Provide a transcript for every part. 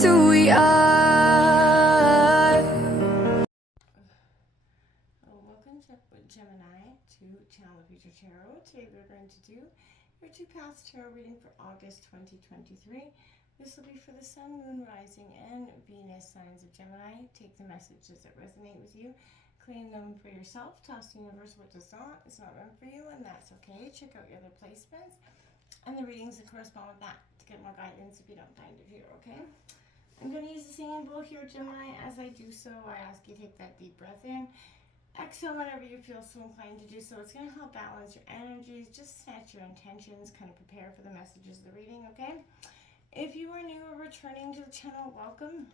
just who we are. Welcome to Gemini to Channel the Future Tarot. Today we're going to do your two paths tarot reading for August 2023. This will be for the Sun, Moon, Rising, and Venus signs of Gemini. Take the messages that resonate with you, claim them for yourself, toss the universe what does not. It's not meant for you, and that's okay. Check out your other placements and the readings that correspond with that to get more guidance if you don't find it here, okay? I'm going to use the singing bowl here, Gemini. As I do so, I ask you to take that deep breath in. Exhale whenever you feel so inclined to do so. It's going to help balance your energies, just set your intentions, kind of prepare for the messages of the reading, okay? If you are new or returning to the channel, welcome.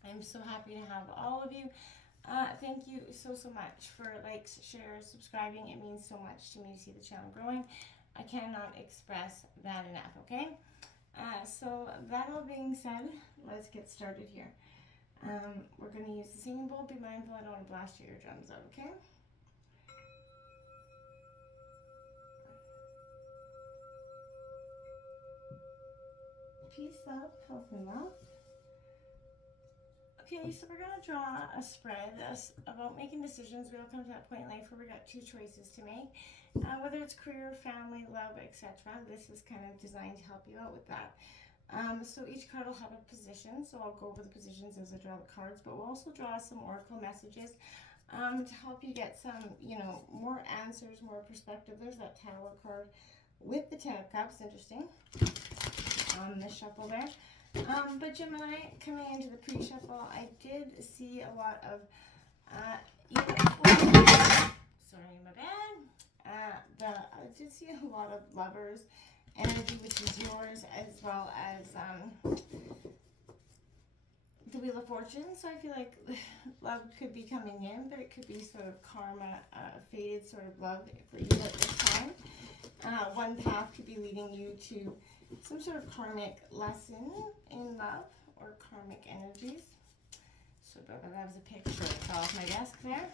I'm so happy to have all of you. Thank you so much for likes, shares, subscribing. It means so much to me to see the channel growing. I cannot express that enough, okay? So that all being said, let's get started here. We're going to use the singing bowl. Be mindful I don't want to blast your eardrums out, okay? Peace, love, health, and love. Okay, so we're going to draw a spread about making decisions. We all come to that point in life where we got two choices to make. Whether it's career, family, love, etc. This is kind of designed to help you out with that. So each card will have a position, so I'll go over the positions as I draw the cards, but we'll also draw some oracle messages to help you get some, more answers, more perspective. There's that Tower card with the Ten of Cups, interesting, on the shuffle there. But Gemini, coming into the pre-shuffle, I did see a lot of, sorry, my bad. I did see a lot of lovers energy, which is yours, as well as the Wheel of Fortune. So I feel like love could be coming in, but it could be sort of karma, faded sort of love for you at this time. One path could be leading you to some sort of karmic lesson in love or karmic energies. So that was a picture that fell off my desk there.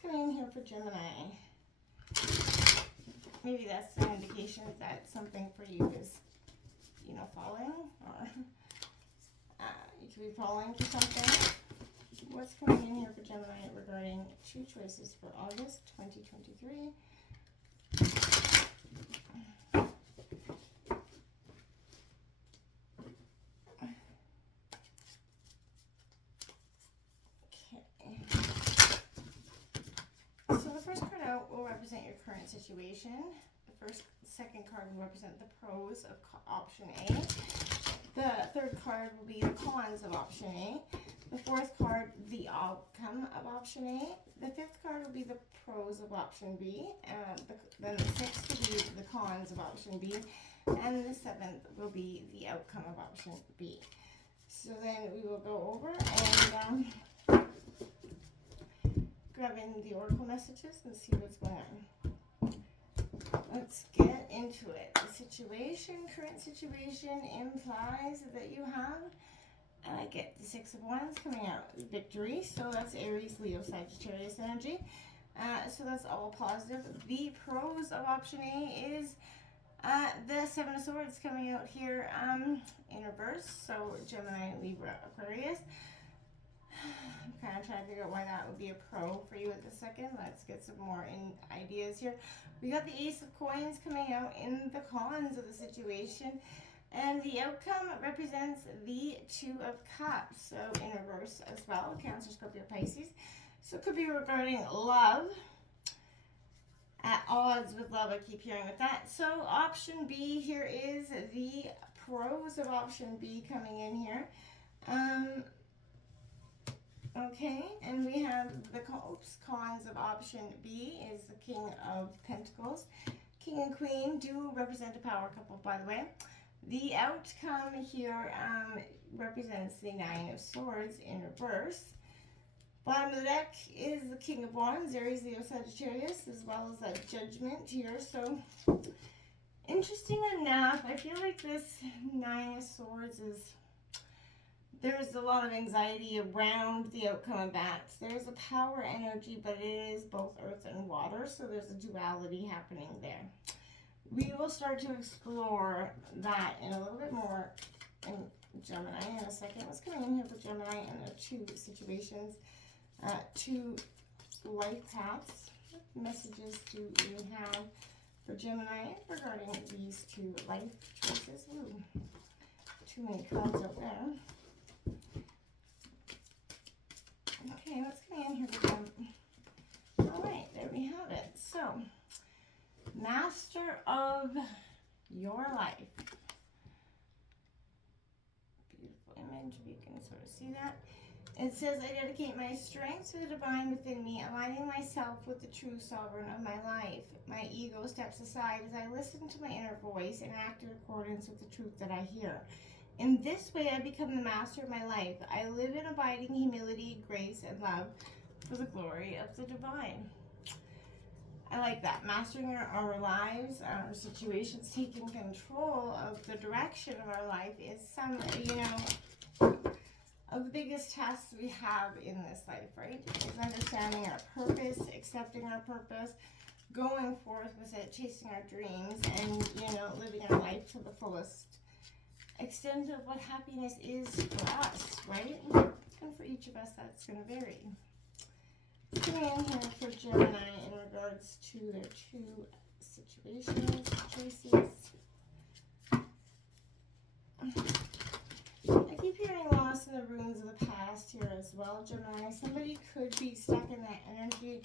Coming in here for Gemini. Maybe that's an indication that something for you is, falling, or you could be falling for something. What's coming in here for Gemini regarding two choices for August 2023? Will represent your current situation. The second card will represent the pros of option A. The third card will be the cons of option A. The fourth card, the outcome of option A. The fifth card will be the pros of option B. Then the sixth will be the cons of option B. And the seventh will be the outcome of option B. So then we will go over and grab in the oracle messages and see what's going on. Let's get into it. The current situation implies that you have, I get the Six of Wands coming out, victory. So that's Aries, Leo, Sagittarius energy. So that's all positive. The pros of option A is the Seven of Swords coming out here in reverse. So Gemini, Libra, Aquarius. I'm kind of trying to figure out why that would be a pro for you at the second. Let's get some more ideas here. We got the Ace of Coins coming out in the cons of the situation. And the outcome represents the Two of Cups. So in reverse as well. Cancer, Scorpio, Pisces. So it could be regarding love. At odds with love, I keep hearing with that. So option B here is the pros of option B coming in here. Okay, and we have the cons of option B is the King of Pentacles. King and Queen do represent a power couple, by the way. The outcome here represents the Nine of Swords in reverse. Bottom of the deck is the King of Wands, Aries, Leo, Sagittarius, as well as that Judgment here. So, interesting enough, I feel like this Nine of Swords is... There's a lot of anxiety around the outcome of that. There's a power energy, but it is both earth and water, so there's a duality happening there. We will start to explore that in a little bit more in Gemini in a second. What's coming in here for Gemini and the two situations, two life paths? What messages do we have for Gemini regarding these two life choices? Ooh, too many cards out there. Okay, what's coming in here for them? All right, there we have it. So, master of your life. Beautiful image, we can sort of see that. It says, I dedicate my strength to the divine within me, aligning myself with the true sovereign of my life. My ego steps aside as I listen to my inner voice and act in accordance with the truth that I hear. In this way, I become the master of my life. I live in abiding humility, grace, and love for the glory of the divine. I like that. Mastering our lives, our situations, taking control of the direction of our life is some, of the biggest tasks we have in this life, right? Is understanding our purpose, accepting our purpose, going forth with it, chasing our dreams, and, living our life to the fullest extent of what happiness is for us, right? And for each of us, that's going to vary. Coming in here for Gemini in regards to their two situations, choices. I keep hearing loss in the ruins of the past here as well, Gemini. Somebody could be stuck in that energy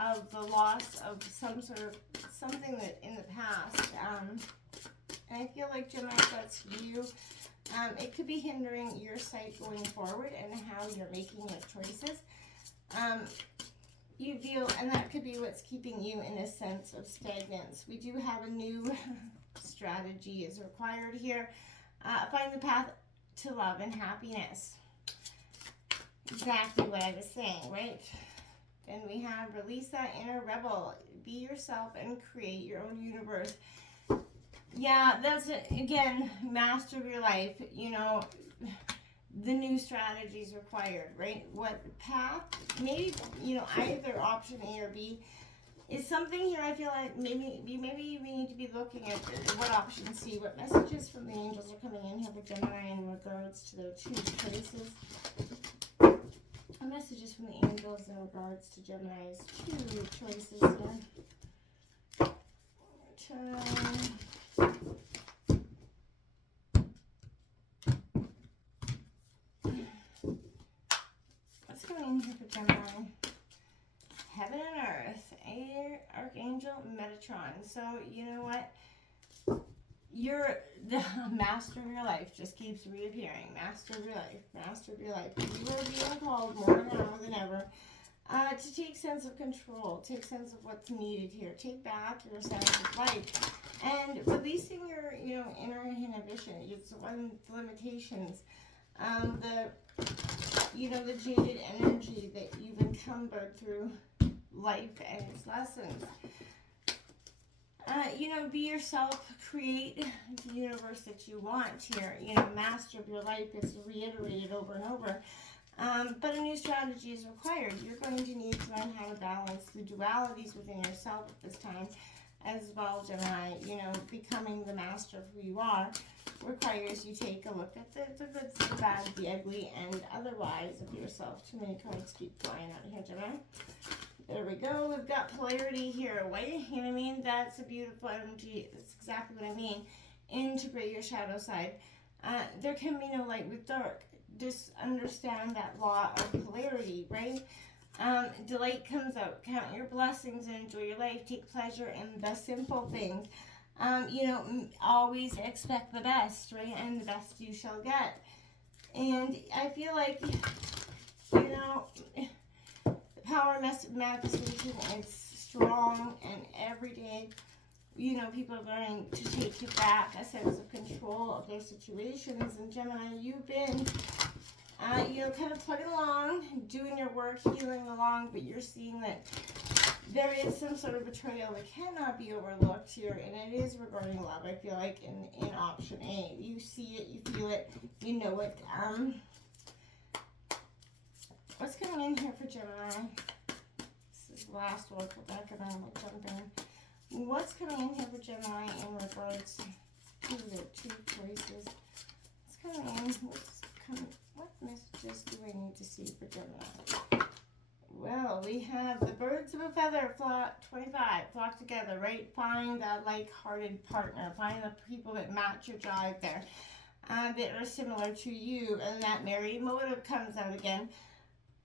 of the loss of some sort of something that in the past. And I feel like, Gemini, that's you. It could be hindering your sight going forward and how you're making your choices. You feel, and that could be what's keeping you in a sense of stagnance. We do have a new strategy is required here. Find the path to love and happiness. Exactly what I was saying, right? Then we have release that inner rebel. Be yourself and create your own universe. Yeah, that's it. Again, master of your life. The new strategies required, right? What path? Maybe, either option A or B is something here. I feel like maybe we need to be looking at what option C, what messages from the angels are coming in here for Gemini in regards to their two choices. What messages from the angels in regards to Gemini's two choices here. What's going in here for Gemini? Heaven and Earth, Archangel Metatron. So, you know what? You're the master of your life. Just keeps reappearing. Master of your life. Master of your life. You are being called more now than ever to take sense of control. Take sense of what's needed here. Take back your sense of life. And releasing your, inner inhibition. It's one limitations. The jaded energy that you've encumbered through life and its lessons. Be yourself, create the universe that you want here. Master of your life is reiterated over and over. But a new strategy is required. You're going to need to learn how to balance the dualities within yourself at this time as well, Gemini. Becoming the master of who you are requires you take a look at the good, the bad, the ugly, and otherwise of yourself. Too many cards keep flying out here, Gemini. There we go. We've got polarity here. Away. You know what I mean? That's a beautiful energy. That's exactly what I mean. Integrate your shadow side. There can be no light with dark. Just understand that law of polarity, right? Delight comes out. Count your blessings and enjoy your life. Take pleasure in the simple things. Always expect the best, right? And the best you shall get. And I feel like, the power manifestation is strong, and every day, people are learning to take back a sense of control of their situations. And Gemini, you've been, kind of plugging along, doing your work, healing along, but you're seeing that there is some sort of betrayal that cannot be overlooked here, and it is regarding love. I feel like in option A, you see it, you feel it, you know it. What's coming in here for Gemini? This is the last oracle deck, and then we'll jump in. what's coming in here for Gemini in regards to the 2 choices? What's coming in? What messages do I need to see for Gemini? Well, we have the birds of a feather, 25, flock together, right? Find that like-hearted partner. Find the people that match your drive there, that are similar to you. And that merry motive comes out again.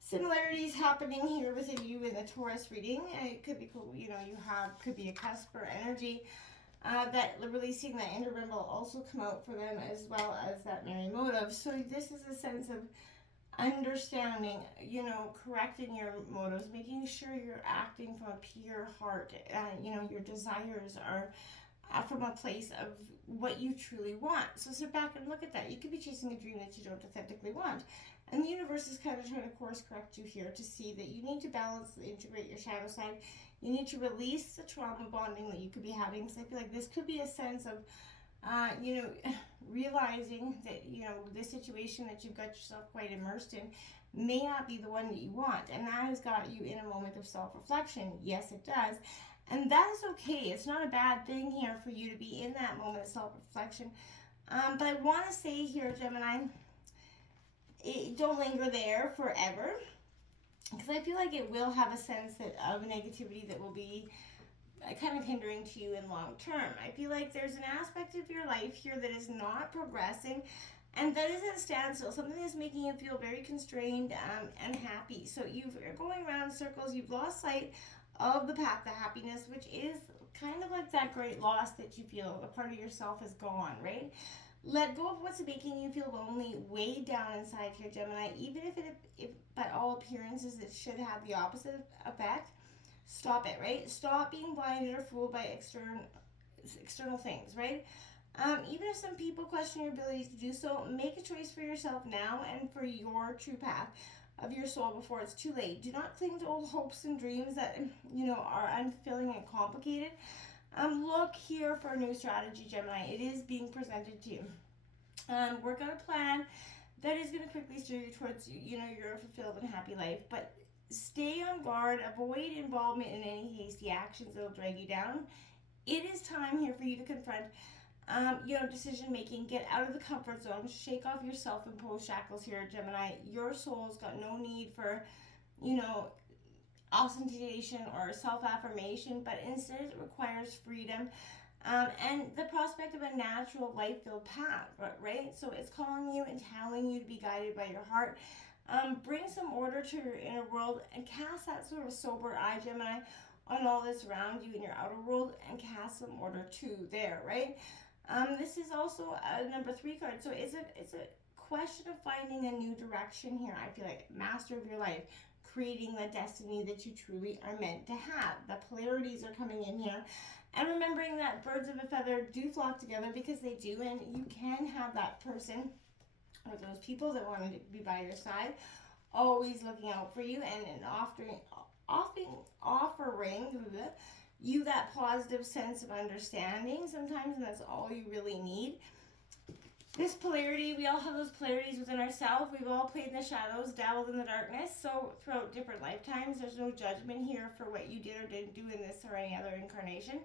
Similarities happening here within you in the Taurus reading. It could be cool, you know, could be a cusp or energy. That releasing that inner rim will also come out for them, as well as that merry motive. So this is a sense of understanding, you know, correcting your motives, making sure you're acting from a pure heart. You know, your desires are from a place of what you truly want. So sit back and look at that. You could be chasing a dream that you don't authentically want. And the universe is kind of trying to course correct you here to see that you need to balance, integrate your shadow side. You need to release the trauma bonding that you could be having. So I feel like this could be a sense of, you know, realizing that, you know, this situation that you've got yourself quite immersed in may not be the one that you want. And that has got you in a moment of self-reflection. Yes, it does. And that is okay. It's not a bad thing here for you to be in that moment of self-reflection. But I want to say here, Gemini, don't linger there forever, because I feel like it will have a sense of negativity that will be kind of hindering to you in long term. I feel like there's an aspect of your life here that is not progressing, and that is at a standstill. Something that's making you feel very constrained and happy. So you're going around in circles. You've lost sight of the path to happiness, which is kind of like that great loss that you feel. A part of yourself is gone, right? Let go of what's making you feel lonely way down inside here, Gemini. Even if by all appearances it should have the opposite effect, stop it, right? Stop being blinded or fooled by external things, right? Even if some people question your ability to do so, make a choice for yourself now and for your true path of your soul before it's too late. Do not cling to old hopes and dreams that, you know, are unfulfilling and complicated. Look here for a new strategy, Gemini. It is being presented to you. Work out a plan that is going to quickly steer you towards, you know, your fulfilled and happy life. But stay on guard. Avoid involvement in any hasty actions that will drag you down. It is time here for you to confront, you know, decision making. Get out of the comfort zone. Shake off your self-imposed shackles here, Gemini. Your soul's got no need for, you know, ostentation or self-affirmation, but instead it requires freedom and the prospect of a natural life-filled path, right? So it's calling you and telling you to be guided by your heart. Bring some order to your inner world and cast that sort of sober eye, Gemini, on all that's around you in your outer world, and cast some order too there, right? This is also a number 3 card, so it's a question of finding a new direction here. I feel like master of your life, creating the destiny that you truly are meant to have. The polarities are coming in here. And remembering that birds of a feather do flock together, because they do, and you can have that person or those people that want to be by your side, always looking out for you and offering you that positive sense of understanding sometimes, and that's all you really need. This polarity, we all have those polarities within ourselves. We've all played in the shadows, dabbled in the darkness. So throughout different lifetimes, there's no judgment here for what you did or didn't do in this or any other incarnation.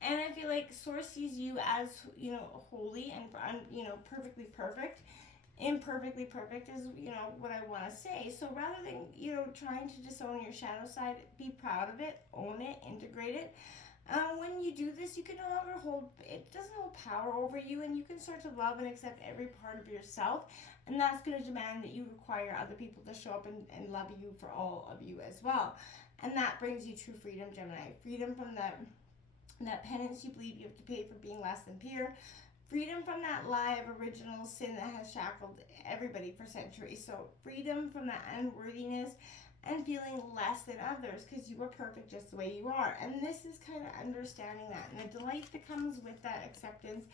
And I feel like Source sees you as, you know, holy and, you know, perfectly perfect. Imperfectly perfect is, you know, what I want to say. So rather than, you know, trying to disown your shadow side, be proud of it, own it, integrate it. When you do this, you can no longer it doesn't hold power over you, and you can start to love and accept every part of yourself, and that's going to demand that you require other people to show up and love you for all of you as well. And that brings you true freedom, Gemini. Freedom from that penance you believe you have to pay for being less than peer. Freedom from that lie of original sin that has shackled everybody for centuries. So freedom from that unworthiness and feeling less than others, because you are perfect just the way you are. And this is kind of understanding that. And the delight that comes with that acceptance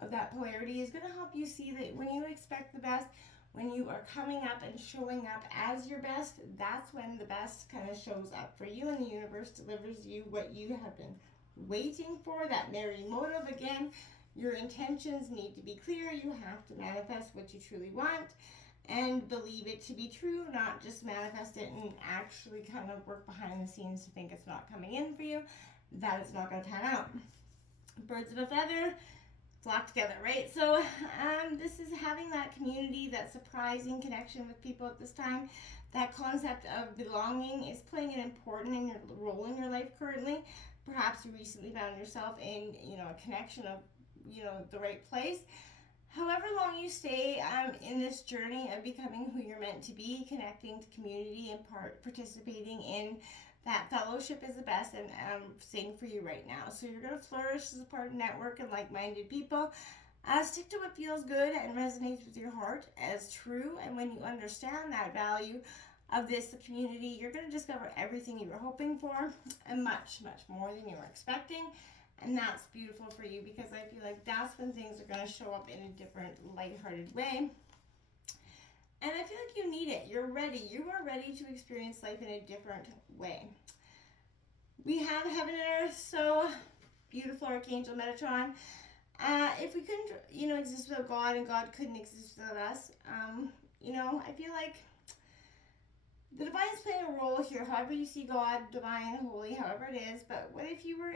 of that polarity is going to help you see that when you expect the best, when you are coming up and showing up as your best, that's when the best kind of shows up for you, and the universe delivers you what you have been waiting for, that merry motive. Again, your intentions need to be clear. You have to manifest what you truly want and believe it to be true, not just manifest it and actually kind of work behind the scenes to think it's not coming in for you. that it's not going to pan out. Birds of a feather flock together, right? So this is having that community, that surprising connection with people at this time. That concept of belonging is playing an important role in your life currently. Perhaps you recently found yourself in, a connection of, the right place. However long you stay in this journey of becoming who you're meant to be, connecting to community and participating in that fellowship is the best and thing for you right now. So you're going to flourish as a part of network and like-minded people. Stick to what feels good and resonates with your heart as true. And when you understand that value of the community, you're going to discover everything you were hoping for and much, much more than you were expecting. And that's beautiful for you, because I feel like that's when things are going to show up in a different, lighthearted way. And I feel like you need it. You're ready. You are ready to experience life in a different way. We have heaven and earth, so beautiful Archangel Metatron. If we couldn't, exist without God, and God couldn't exist without us, I feel like the divine is playing a role here. However you see God, divine, holy, however it is. But what if you were,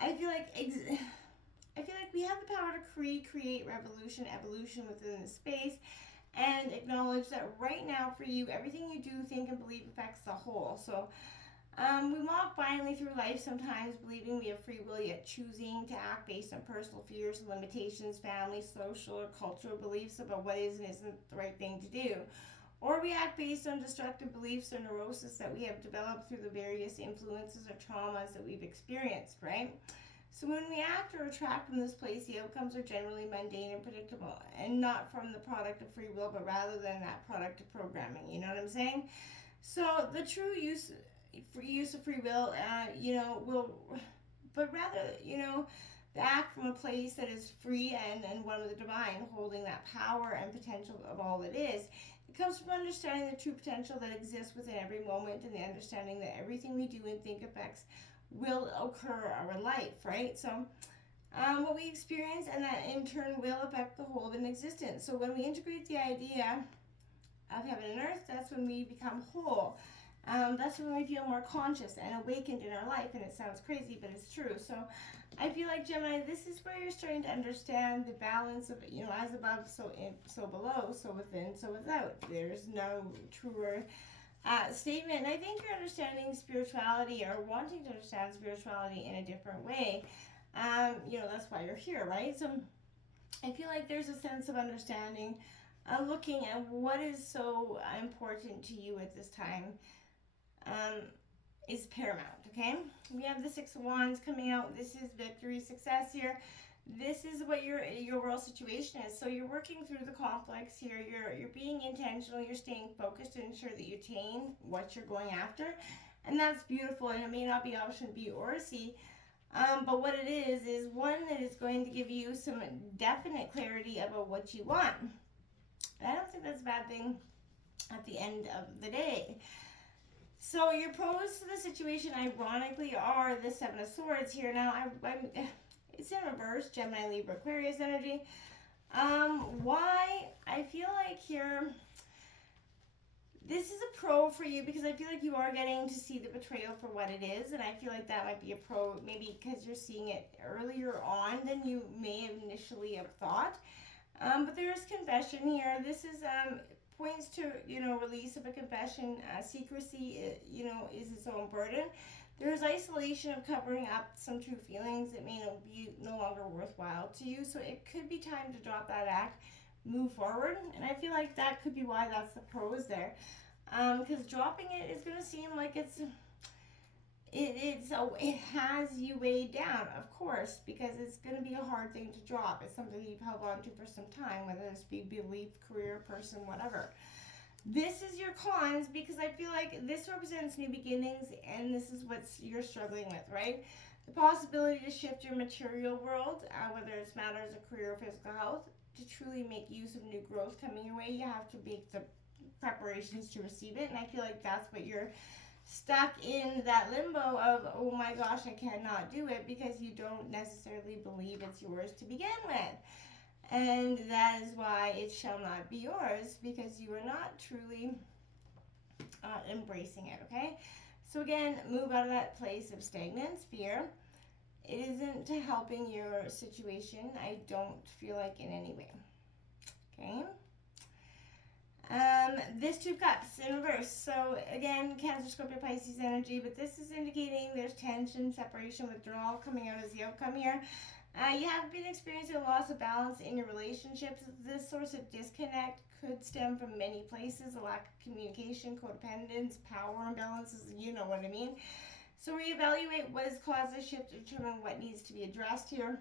I feel like we have the power to create revolution, evolution within the space, and acknowledge that right now for you, everything you do, think, and believe affects the whole. So we walk blindly through life sometimes, believing we have free will, yet choosing to act based on personal fears and limitations, family, social, or cultural beliefs about what is and isn't the right thing to do. Or we act based on destructive beliefs or neurosis that we have developed through the various influences or traumas that we've experienced, right? So when we act or attract from this place, the outcomes are generally mundane and predictable, and not from the product of free will, but rather than that product of programming. You know what I'm saying? So the true use of free will, but rather, act from a place that is free and one with the divine, holding that power and potential of all that is. It comes from understanding the true potential that exists within every moment, and the understanding that everything we do and think affects will occur our life, right? So what we experience, and that in turn will affect the whole of an existence. So when we integrate the idea of heaven and earth, that's when we become whole. That's when we feel more conscious and awakened in our life. And it sounds crazy, but it's true. So I feel like, Gemini, this is where you're starting to understand the balance of, as above, so below, so within, so without. There's no truer statement. And I think you're understanding spirituality, or wanting to understand spirituality in a different way. That's why you're here, right? So I feel like there's a sense of understanding, looking at what is so important to you at this time is paramount, okay? We have the Six of Wands coming out. This is victory, success here. This is what your overall situation is. So you're working through the conflicts here. You're being intentional. You're staying focused to ensure that you attain what you're going after. And that's beautiful. And it may not be option B or C. But what it is one that is going to give you some definite clarity about what you want. I don't think that's a bad thing at the end of the day. So your pros to the situation, ironically, are the Seven of Swords here. Now, it's in reverse, Gemini, Libra, Aquarius energy. Why? I feel like here, this is a pro for you, because I feel like you are getting to see the betrayal for what it is, and I feel like that might be a pro, maybe because you're seeing it earlier on than you may have initially have thought. But there is confession here. This is points to, release of a confession. Secrecy, is its own burden. There's isolation of covering up some true feelings that may be no longer worthwhile to you. So it could be time to drop that act, move forward. And I feel like that could be why that's the pros there. Because dropping it is going to seem like it has you weighed down, of course, because it's going to be a hard thing to drop. It's something you've held on to for some time, whether it's be belief, career, person, whatever. This is your cons, because I feel like this represents new beginnings, and this is what you're struggling with, right? The possibility to shift your material world, whether it's matters of career or physical health, to truly make use of new growth coming your way. You have to make the preparations to receive it, and I feel like that's what you're stuck in, that limbo of, oh my gosh, I cannot do it, because you don't necessarily believe it's yours to begin with. And that is why it shall not be yours, because you are not truly embracing it, okay? So again, move out of that place of stagnance, fear. It isn't helping your situation, I don't feel like, in any way. Okay? This Two of Cups in reverse. So again, Cancer, Scorpio, Pisces energy, but this is indicating there's tension, separation, withdrawal coming out as the outcome here. You have been experiencing a loss of balance in your relationships. This source of disconnect could stem from many places: a lack of communication, codependence, power imbalances, you know what I mean. So reevaluate what has caused this shift to determine what needs to be addressed here.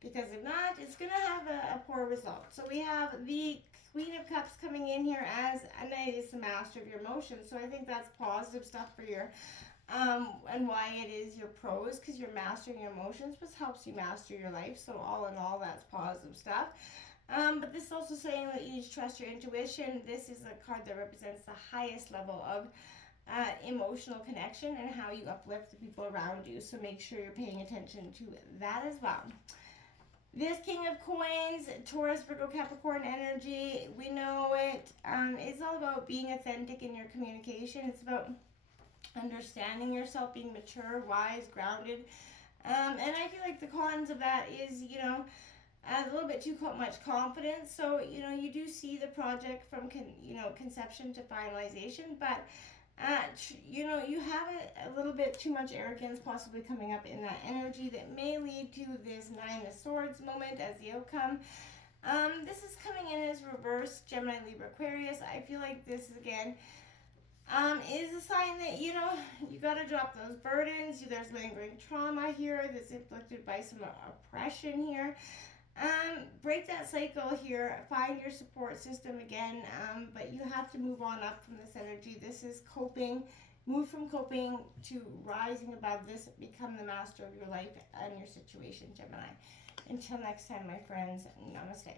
Because if not, it's going to have a poor result. So we have the Queen of Cups coming in here as a knight is the master of your emotions. So I think that's positive stuff for your, and why it is your pros, because you're mastering your emotions, which helps you master your life. So all in all, that's positive stuff. But this is also saying that you need to trust your intuition. This is a card that represents the highest level of emotional connection and how you uplift the people around you. So make sure you're paying attention to that as well. This King of Coins, Taurus, Virgo, Capricorn energy, we know it. It's all about being authentic in your communication. It's about understanding yourself, being mature, wise, grounded. And I feel like the cons of that is, a little bit too much confidence. So, you do see the project from, conception to finalization, but you have a little bit too much arrogance possibly coming up in that energy that may lead to this Nine of Swords moment as the outcome. This is coming in as reverse Gemini, Libra, Aquarius. I feel like this again is a sign that you got to drop those burdens. There's lingering trauma here that's inflicted by some oppression here. Break that cycle here, find your support system again, but you have to move on up from this energy. This is coping, move from coping to rising above this, become the master of your life and your situation, Gemini. Until next time, my friends, namaste.